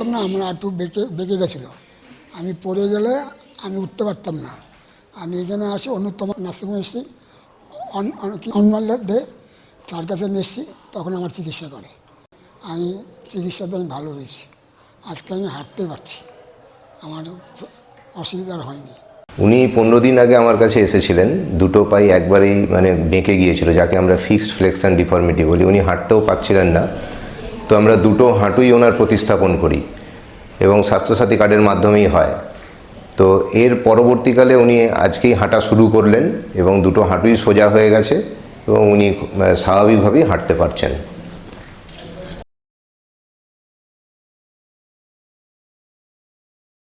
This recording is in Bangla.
পারতাম না, আমার একটু বেঁকে বেঁকে গেছিলো। আমি পড়ে গেলে আমি উঠতে পারতাম না। আমি এখানে আসি অন্যতম নার্সিংহোমে এসেছি, দে তার কাছে নিয়ে এসেছি, তখন আমার চিকিৎসা করে। আমি চিকিৎসাতে আমি ভালো হয়েছি, আজকে আমি হাঁটতে পারছি, আমার অসুবিধা আর হয়নি। উনি 15 দিন আগে আমার কাছে এসেছিলেন, দুটো পাই একবারেই মানে বেঁকে গিয়েছিল, যাকে আমরা ফিক্সড ফ্লেক্সন ডিফর্মিটি বলি। উনি হাঁটতেও পারছিলেন না, তো আমরা দুটো হাঁটুই ওনার প্রতিস্থাপন করি এবং স্বাস্থ্যসাথী কার্ডের মাধ্যমেই হয়। তো এর পরবর্তীকালে উনি আজকেই হাঁটা শুরু করলেন এবং দুটো হাঁটুই সোজা হয়ে গেছে এবং উনি স্বাভাবিকভাবেই হাঁটতে পারছেন।